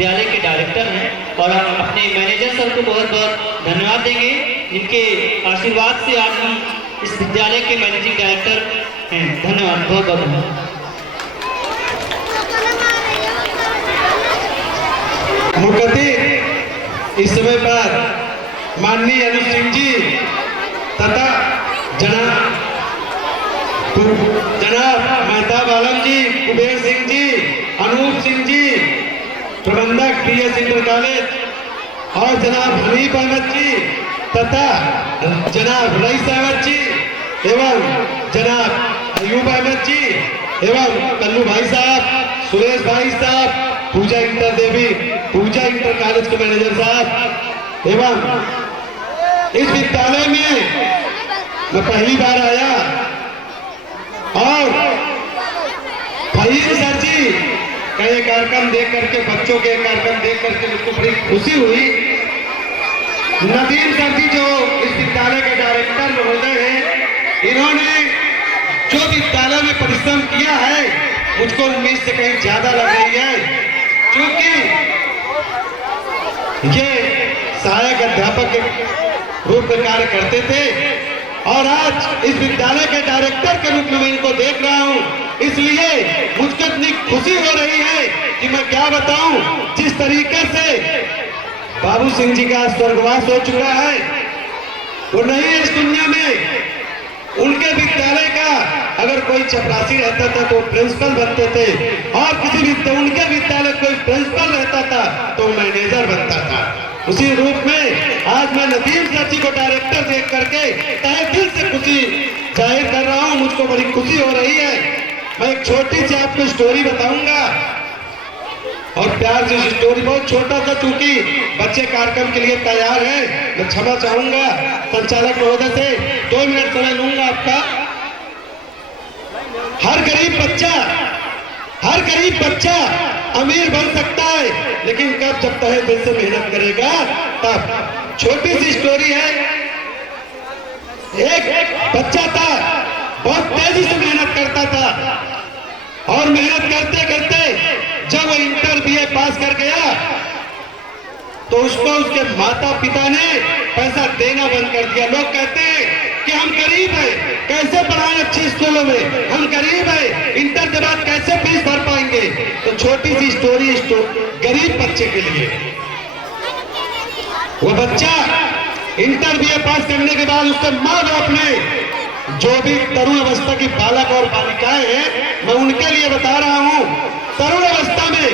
विद्यालय के डायरेक्टर हैं और हम अपने मैनेजर सर को बहुत बहुत धन्यवाद देंगे, जिनके आशीर्वाद से आज हम इस विद्यालय के मैनेजिंग डायरेक्टर हैं। धन्यवाद, बहुत बहुत धन्यवाद। मुख्यतिथि इस समय पर माननीय अनुज सिंह जी तथा जनाब मेहताब आलम जी, कुबेर सिंह जी, अनूप सिंह जी, प्रबंधक PS इंटर कॉलेज और जनाब हनीफ अहमद जी तथा जनाब रईस अहमद जी एवं जनाब अयूब अहमद जी एवं कल्लू भाई साहब, सुरेश भाई साहब, पूजा इंटर कॉलेज के मैनेजर साहब एवं इस विद्यालय में मैं पहली बार आया और फहीम सर जी का ये कार्यक्रम देख करके, बच्चों के कार्यक्रम देख करके मुझको बड़ी खुशी हुई। नदीम सर जी जो इस विद्यालय के डायरेक्टर महोदय हैं, इन्होंने जो विद्यालय में परिश्रम किया है मुझको उम्मीद से कहीं ज्यादा लग रही है, क्योंकि ये सहायक अध्यापक के रूप में कार्य करते थे और आज इस विद्यालय के डायरेक्टर के रूप में मैं इनको देख रहा हूं, इसलिए मुझको इतनी खुशी हो रही है कि मैं क्या बताऊं। जिस तरीके से बाबू सिंह जी का स्वर्गवास हो चुका है, वो नहीं है इस दुनिया में। उनके विद्यालय का अगर कोई चपरासी रहता था तो प्रिंसिपल बनते थे और उनके विद्यालय कोई प्रिंसिपल रहता था तो मैनेजर बनता था। उसी रूप में आज मैं नदीम सर जी को डायरेक्टर देख करके तहे दिल से खुशी जाहिर कर रहा हूं, मुझको बड़ी खुशी हो रही है। मैं एक छोटी सी आपको स्टोरी बताऊंगा और प्यार से स्टोरी, बहुत छोटा सा, चूंकि बच्चे कार्यक्रम के लिए तैयार हैं, मैं क्षमा चाहूंगा संचालक महोदय से, 2 मिनट समय लूंगा आपका। हर गरीब बच्चा अमीर बन सकता है, लेकिन कब, जब तहे दिल से मेहनत करेगा तब। छोटी सी स्टोरी है। एक बच्चा था, बहुत तेजी से मेहनत करता था और मेहनत करते करते जब वो इंटर BA पास कर गया तो उसको उसके माता पिता ने पैसा देना बंद कर दिया। लोग कहते हैं कि हम गरीब हैं, कैसे पढ़ाएं अच्छी स्कूलों में, हम गरीब हैं, इंटर के बाद कैसे फीस भर पाएंगे। तो छोटी सी स्टोरी गरीब बच्चे के लिए। वो बच्चा इंटर BA पास करने के बाद उसके माँ बाप ने, जो भी तरुण अवस्था की बालक और बालिकाएं हैं, मैं उनके लिए बता रहा हूं, तरुण अवस्था में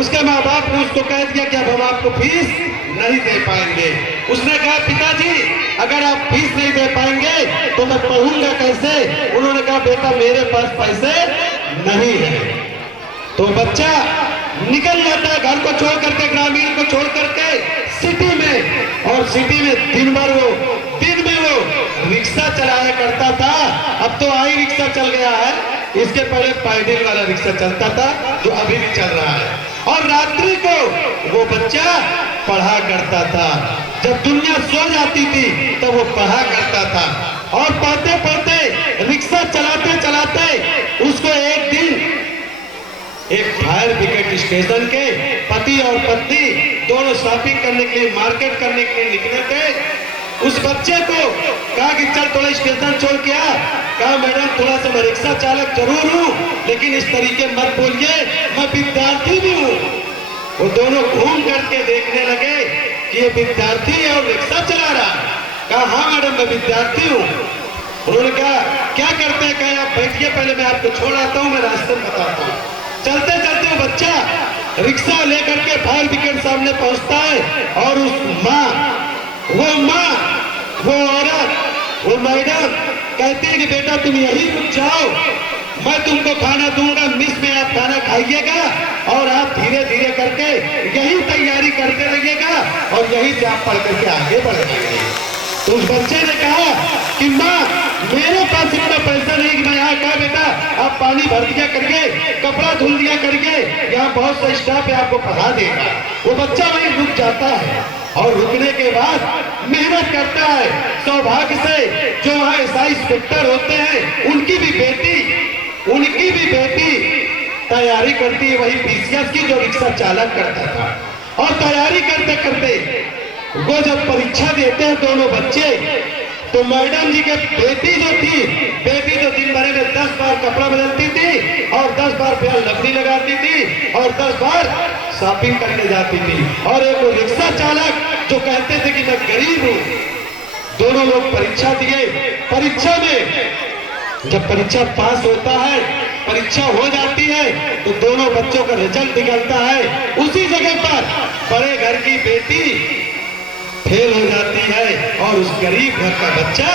उसके माँ बाप ने उसको कह दिया कि अब हम आपको फीस नहीं दे पाएंगे। उसने कहा पिताजी अगर आप फीस नहीं दे पाएंगे तो मैं पढ़ूंगा कैसे। उन्होंने कहा बेटा मेरे पास पैसे नहीं है। तो बच्चा निकल जाता है घर को छोड़ करके, ग्रामीण को छोड़ करके सिटी में, और सिटी में दिन में वो रिक्शा चलाया करता था। अब तो आई रिक्शा चल गया है, इसके पहले पैडल वाला रिक्शा चलता था जो अभी भी चल रहा है। और रात्रि को वो बच्चा पढ़ा करता था। जब दुनिया सो जाती थी तब वो पढ़ा करता था और पढ़ते पढ़ते रिक्शा चलाते चलाते उसको एक दिन एक फायर ब्रिगेड स्टेशन के पति और पत्नी दोनों शॉपिंग करने के लिए, मार्केट करने के लिए निकले थे। उस बच्चे को कहा कि चल थोड़ा स्टेशन छोड़ के आ। कहा मैडम थोड़ा सा मैं रिक्शा चालक जरूर हूँ, लेकिन इस तरीके मत बोलिए, मैं विद्यार्थी भी हूँ। वो दोनों घूम करके देखने लगे कि ये विद्यार्थी है और रिक्शा चला रहा। कहा हाँ मैडम मैं विद्यार्थी हूँ। उन्होंने कहा क्या करते हैं? कहा आप बैठिए, पहले मैं आपको छोड़ आता हूँ, मैं रास्ते में बताता हूँ। चलते चलते वो बच्चा रिक्शा लेकर के फायर ब्रिगेड सामने पहुंचता है और उस वो औरत, वो मैडम कहती है कि बेटा तुम यही रुक जाओ, मैं तुमको खाना दूंगा, मिस में आप खाना खाइएगा और आप धीरे धीरे करके यही तैयारी करते रहिएगा और यही से आप पढ़ करके आगे बढ़ जाएंगे। तो उस बच्चे ने कहा कि माँ मेरे पास इतना पैसा नहीं कि मैं यहाँ, कहा बेटा आप पानी भर दिया करिए, कपड़ा धुल दिया करिए, यहाँ बहुत सा स्टाफ है आपको पढ़ा देगा। वो बच्चा वहीं रुक जाता है और रुकने के बाद मेहनत करता है। सौभाग्य से जो वहाँ SI इंस्पेक्टर होते हैं उनकी भी बेटी तैयारी करती है वही पीसीएस की जो रिक्शा चालक करता था। और तैयारी करते करते वो जब परीक्षा देते हैं दोनों बच्चे, तो मैडम जी के बेटी जो दिन भर में 10 बार कपड़ा बदलती थी और 10 बार प्यार लकड़ी लगाती थी और 10 बार शॉपिंग करने जाती थी। और एक रिक्शा चालक जो कहते थे कि मैं गरीब हूं। दोनों लोग परीक्षा दिए। परीक्षा में जब परीक्षा पास होता है, परीक्षा हो जाती है, तो दोनों बच्चों का रिजल्ट निकलता है। उसी जगह पर बड़े घर की बेटी फेल हो जाती है और उस गरीब घर का बच्चा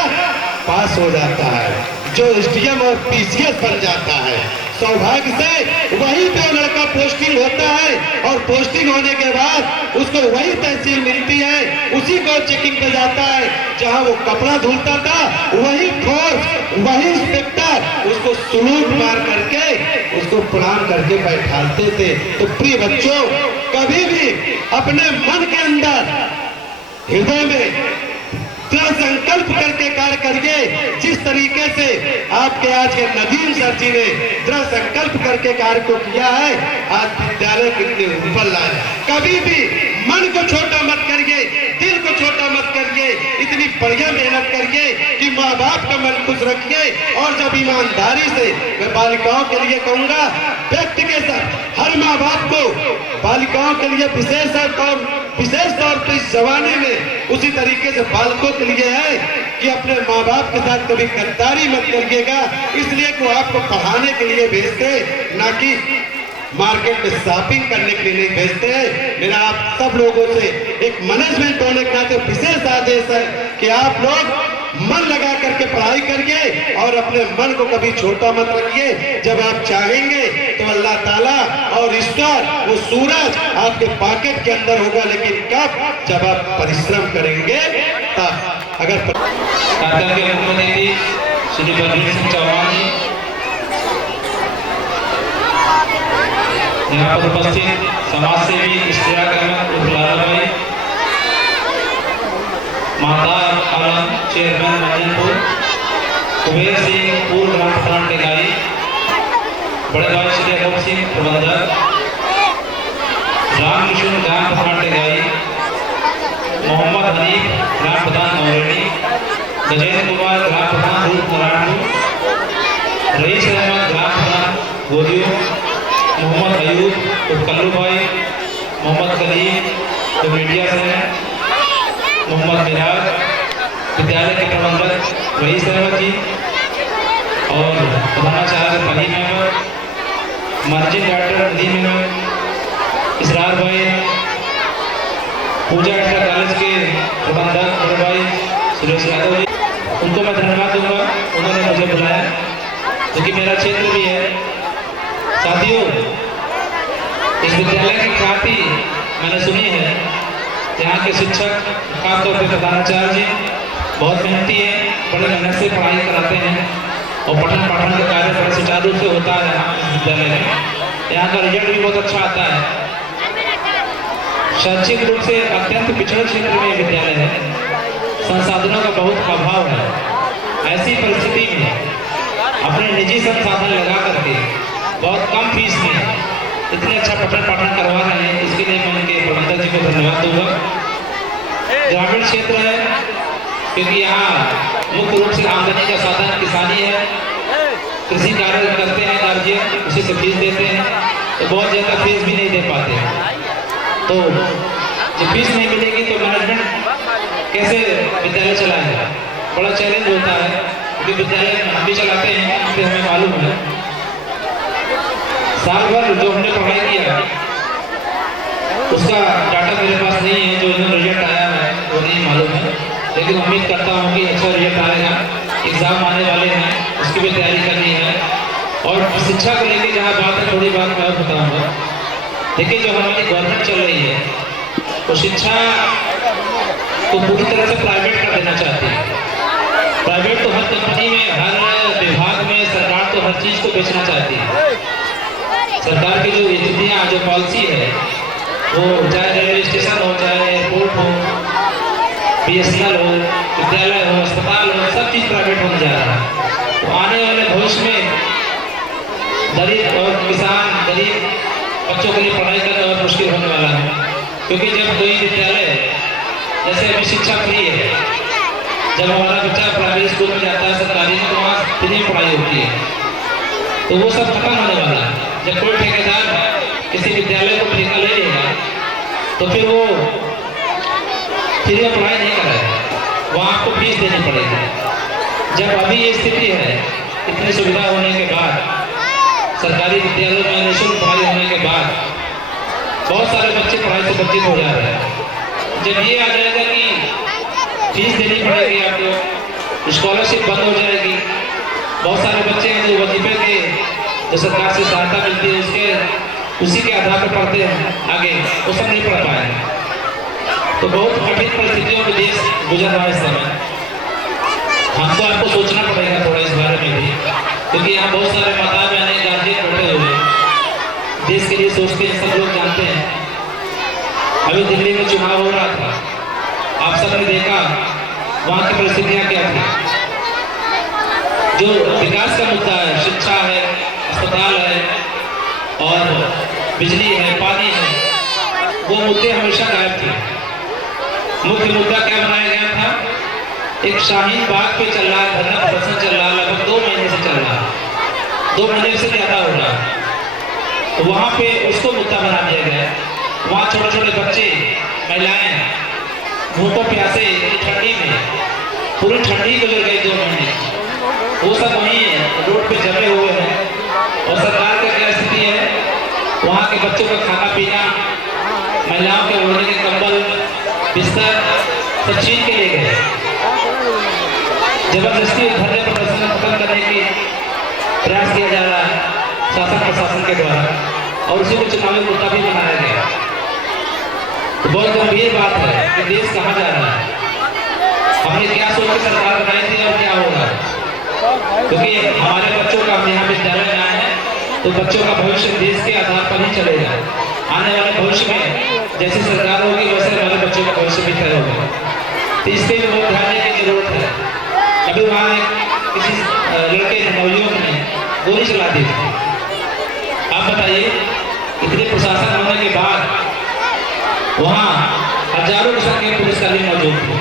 पास हो जाता है, जो एसडीएम और पीसीएस बन जाता है। सौभाग्य से वहीं पे लड़का पोस्टिंग होता है और पोस्टिंग होने के बाद उसको वही तहसील मिलती है, उसी को चेकिंग पे जाता है जहां वो कपड़ा धुलता था। वही फोर्स, वही इंस्पेक्टर उसको सलूट मार करके उसको प्रणाम करके बैठाते थे। तो प्रिय बच्चों, कभी भी अपने मन के अंदर, हृदय में दृढ़ संकल्प करके कार्य करिए। जिस तरीके से आपके आज के नदीम सर जी ने दृढ़ संकल्प करके कार्य को किया है, आज विद्यालय कितने ऊपर लाए। कभी भी मन को छोटा मत करिए, दिल को छोटा मत करिए, इतनी बढ़िया मेहनत करिए कि माँ बाप का मन खुश रखिए। और जब ईमानदारी से, मैं बालिकाओं के लिए कहूंगा, व्यक्ति के साथ हर माँ बाप को बालिकाओं के लिए विशेष तौर पर इस जमाने में उसी तरीके से बालकों के लिए है कि अपने माँ बाप के साथ कभी गद्दारी मत करिएगा, इसलिए कि वो आपको पढ़ाने के लिए भेजते, ना कि मार्केट में शॉपिंग करने के लिए नहीं भेजते हैं। मेरा आप सब लोगों से एक मैनेजमेंट होने के नाते विशेष आदेश है कि आप लोग मन लगा करके पढ़ाई करिए और अपने मन को कभी छोटा मत रखिए। जब आप चाहेंगे तो अल्लाह ताला और ईश्वर, वो सूरज आपके पॉकेट के अंदर होगा, लेकिन कब? जब आप परिश्रम करेंगे तब। अगर कार्यक्रम के मुख्य अतिथि श्री बलवीर सिंह चौहान जी, यहाँ पर उपस्थित समाज सेवी इश्तियाक अहमद उर्फ भाई, माता आलम चेयरमैन मंजनपुर, कुबेर सिंह पूर्व ग्राम प्रधान टेगाई, बड़े भाई श्री अभम सिंह प्रबंधक, रामकृष्ण ग्राम प्रधान टेगाई, मोहम्मद हनीफ ग्राम प्रधान नौरेनी, गजेंद्र कुमार ग्राम प्रधान रूप नारायणपुर, रईस अहमद ग्राम प्रधान गोदियो, मोहम्मद अयूब उर्फ कल्लू भाई, मोहम्मद कलीम जो मीडिया से हैं, मोहम्मद मिराज विद्यालय के प्रबंधक रईस अहमद जी और प्रधानाचार्य फहीम अहमद, मार्जिन डायरेक्टर नदीम अहमद, इसरार भाई, पूजा इंटर कॉलेज के प्रबंधक बड़े भाई सुरेश यादव जी, उनको मैं धन्यवाद दूंगा, उन्होंने मुझे बुलाया क्योंकि मेरा क्षेत्र भी है। साथियों, इस विद्यालय की ख्याति मैंने सुनी है। यहाँ के शिक्षक खासतौर पर प्रधानाचार्य जी बहुत मेहनती हैं, बड़े मेहनत से पढ़ाई कराते हैं और पठन पाठन का कार्य बड़े सुचारू से होता है यहाँ इस विद्यालय में। यहाँ का रिजल्ट भी बहुत अच्छा आता है। शैक्षिक रूप से अत्यंत पिछड़े क्षेत्र में विद्यालय है, संसाधनों का बहुत अभाव है। ऐसी परिस्थिति में अपने निजी संसाधन लगा करके बहुत कम फीस में इतने अच्छा पठन पाठन करवा रहे हैं, इसके लिए मैं इनके प्रबंधक जी को धन्यवाद दूंगा। ग्रामीण क्षेत्र है क्योंकि यहाँ मुख्य रूप से आमदनी का साधन किसानी है, कृषि कार्य करते हैं गार्जियन, उसी से फीस देते हैं, तो बहुत ज़्यादा फीस भी नहीं दे पाते हैं। तो जब फीस नहीं मिलेगी तो मैनेजमेंट कैसे विद्यालय चलाएगा? बड़ा चैलेंज होता है क्योंकि विद्यालय हम भी चलाते हैं, इसलिए हमें मालूम है। साल भर जो हमने पढ़ाई किया उसका डाटा मेरे पास नहीं है, जो इन्होंने रिजल्ट आया है वो नहीं मालूम है, लेकिन उम्मीद करता हूँ कि अच्छा रिजल्ट आएगा। एग्ज़ाम आने वाले हैं, उसकी भी तैयारी करनी है। और शिक्षा को लेकर जहाँ बात है, थोड़ी बात मैं और बताऊँगा। देखिए, जो हमारी गवर्नमेंट चल रही है वो शिक्षा को पूरी तरह से प्राइवेट कर देना चाहती है। प्राइवेट तो हर कंपनी में, हर विभाग में, सरकार तो हर चीज़ को बेचना चाहती है। सरकार की जो नीतियाँ, जो पॉलिसी है, वो चाहे रेलवे स्टेशन हो, चाहे एयरपोर्ट हो, बीएसएनएल हो, विद्यालय हो, अस्पताल हो, सब चीज़ प्राइवेट होने जा रहा है। तो आने वाले भविष्य में गरीब और किसान गरीब बच्चों के लिए पढ़ाई करना बहुत मुश्किल होने वाला है, क्योंकि जब कोई विद्यालय जैसे अभी शिक्षा फ्री है, जब हमारा बच्चा प्राइवेट स्कूल में जाता है सरकारी में, तो वहाँ फ्री में पढ़ाई होती है, तो वो सब खत्म होने वाला है। जब कोई ठेकेदार किसी विद्यालय को ठेका ले लेगा तो फिर वो फ्री में पढ़ाई नहीं कराएगा, वहाँ आपको फीस देनी पड़ेगी। जब अभी ये स्थिति है, इतनी सुविधा होने के बाद, सरकारी विद्यालयों में निःशुल्क पढ़ाई होने के बाद बहुत सारे बच्चे पढ़ाई से वंचित हो जा रहे हैं। जब ये आ जाएगा कि फीस देनी पड़ेगी, आपको स्कॉलरशिप बंद हो जाएगी, बहुत सारे बच्चे हैं जो वजीफे के जो सरकार से सहायता मिलती है उसी के आधार पर पढ़ते हैं आगे, वो सब नहीं पढ़ पाए। तो बहुत कठिन परिस्थितियों में देश गुजर रहा है इस समय। हमको आपको सोचना पड़ेगा थोड़ा इस बारे में भी, क्योंकि यहाँ बहुत सारे माता बहनें गार्जियन बैठे हुए देश के लिए सोचते हैं, सब लोग जानते हैं। अभी दिल्ली में चुनाव हो रहा था, आप सबने देखा वहाँ की परिस्थितियाँ क्या थी। जो विकास का मुद्दा है, शिक्षा है, अस्पताल है और बिजली है, पानी है, वो मुद्दे हमेशा गायब थे। मुख्य मुद्दा क्या बनाया गया था? एक शाहीन बाग पे चल रहा है धरना प्रदर्शन, चल रहा है लगभग 2 महीने से चल रहा है, 2 महीने से ज़्यादा हो रहा है। तो वहाँ पे उसको मुद्दा बना दिया गया। वहाँ छोटे छोटे बच्चे, महिलाएं भूखों प्यासे ठंडी में, पूरी ठंडी गुजर गई 2 महीने, वो सब वहीं रोड पे जमे हुए हैं। और सरकार का क्या स्थिति है, वहाँ के बच्चों का खाना पीना, महिलाओं के ओढ़ने के कंबल, बिस्तर सब छीन के ले गए। जबरदस्ती धरने प्रदर्शन खत्म करने की प्रयास किया जा रहा है शासन प्रशासन के द्वारा, और उसी को चुनावी मुद्दा भी बनाया गया। तो बहुत गंभीर बात है कि देश कहाँ जा रहा है। हमने क्या सोच के सरकार बनाई थी और क्या हो रहा है, क्योंकि हमारे बच्चों का, हम यहाँ विद्यालय में आए हैं तो बच्चों का भविष्य देश के आधार पर ही चलेगा। आने वाले भविष्य में जैसी सरकार होगी वैसे हमारे बच्चों का भविष्य भी तय होगा। तो इस पर भी बहुत ध्यान देने की जरूरत है। अभी वहाँ किसी लड़के नवयुवक ने गोली चला दी थी। आप बताइए, इतने प्रशासन होने के बाद वहाँ हजारों की संख्या में पुलिसकर्मी मौजूद थे,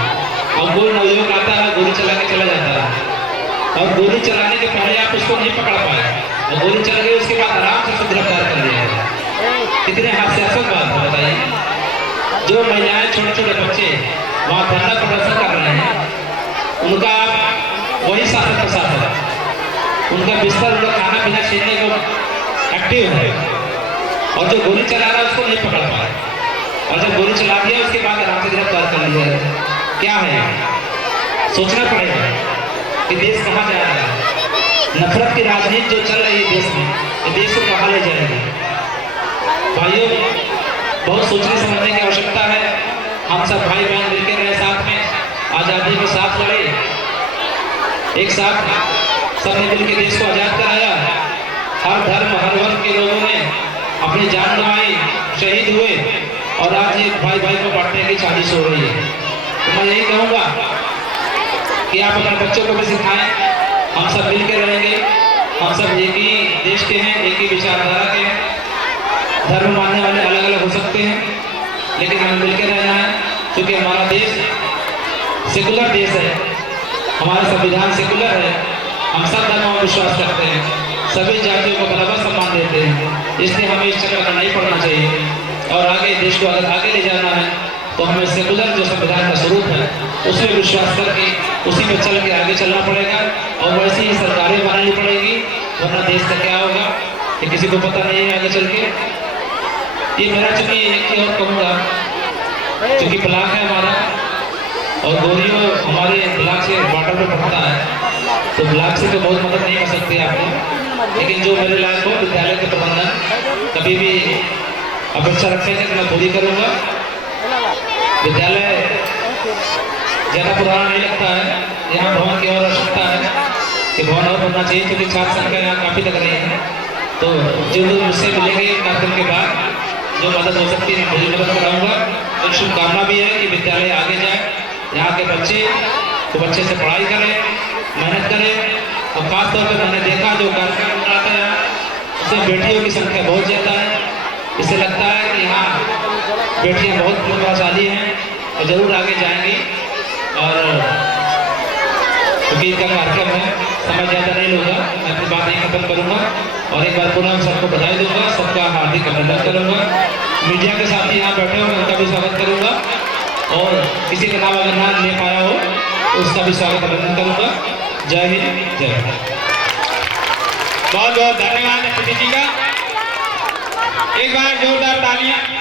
और कोई नवयुवक आता है गोली चला के चला जाता है, और गोली चलाने के पहले आप उसको नहीं पकड़ पाए, और गोली चल गई उसके बाद आराम से उसको गिरफ्तार कर लिया गया। कितने हास्यास्पद बात है बताइए। जो महिलाएं, छोटे छोटे बच्चे वहाँ धरना प्रदर्शन कर रहे हैं, उनका वही शासन प्रशासन उनका बिस्तर, उनका खाना पीना छीनने को एक्टिव है, और जो गोली चला रहा है उसको नहीं पकड़ पाए, और जब गोली चला दिया उसके बाद आराम से गिरफ्तार कर लिया है। क्या है, सोचना पड़ेगा कि देश कहाँ जा रहा है। नफरत की राजनीति जो चल रही है देश में, ये देश को कहाँ ले जाएगी। भाइयों, बहुत सोचने समझने की आवश्यकता है। हम सब भाई बहन मिलकर रहे साथ में, आज़ादी में साथ लड़े, एक साथ सबने मिलकर देश को आज़ाद कराया। हर धर्म हर वर्ग के लोगों ने अपनी जान गंवाई, शहीद हुए, और आज ये भाई भाई को बांटने की साजिश हो रही है। तो मैं यही कहूँगा कि आप अपने बच्चों को भी सिखाएं, हम सब मिलकर रहेंगे, हम सब एक ही देश के हैं, एक ही विचारधारा के हैं। धर्म मानने वाले अलग अलग हो सकते हैं, लेकिन हमें मिलकर रहना है, क्योंकि हमारा देश सेकुलर देश है, हमारा संविधान सेकुलर है। हम सब धर्मों में विश्वास करते हैं, सभी जातियों को बराबर सम्मान देते हैं, इसलिए हमें इस चक्कर में नहीं पड़ना चाहिए। और आगे देश को अगर आगे ले जाना है तो हमें सेकुलर जो संविधान का स्वरूप है उसमें विश्वास करके उसी में चल के आगे चलना पड़ेगा, और वैसे ही सरकारें बनानी पड़ेगी, वरना देश का क्या होगा ये किसी को पता नहीं है आगे चल के। ये मेरा चूँकि एक ही और कहूँगा, चूँकि ब्लॉक है हमारा, और गोरियों हमारे ब्लॉक से बॉर्डर पर पड़ता है, तो ब्लॉक से तो बहुत मदद नहीं कर सकते आपको, लेकिन जो मेरे लायक हो विद्यालय के प्रबंधन कभी भी अपेक्षा रखेंगे तो मैं पूरी करूँगा। विद्यालय ज़्यादा पुराना नहीं लगता है, यहाँ भवन की और आवश्यकता है कि भवन और बनना चाहिए, क्योंकि छात्र संख्या यहाँ काफ़ी लग रही है। तो जो लोग मुझसे मिलेंगे कार्यक्रम के बाद, जो मदद हो सकती है मैं पूरी मदद कराऊँगा। तो शुभकामना भी है कि विद्यालय आगे जाए, यहाँ के बच्चे तो बच्चे से पढ़ाई करें, मेहनत करें, और ख़ासतौर पर मैंने देखा जो कार्यक्रम बनाते हैं इसमें बेटियों की संख्या बहुत ज़्यादा है। इससे लगता है कि यहाँ बेटियाँ बहुत प्रतिभाशाली हैं और ज़रूर आगे जाएंगी। और क्योंकि इनका कार्यक्रम है, समय ज़्यादा नहीं लूँगा, मैं अपनी बात नहीं खत्म करूँगा और एक बार पुनः सबको बधाई दूँगा, सबका हार्दिक अभिनंदन करूँगा। मीडिया के साथी यहाँ बैठे होंगे उनका भी स्वागत करूँगा और किसी का नाम अगर नाम ले पाया हो तो उसका भी स्वागत अभिनंदन करूँगा। जय हिंद, जय भारत। बहुत बहुत धन्यवाद अतिथि जी का। एक बार जोरदार तालियां।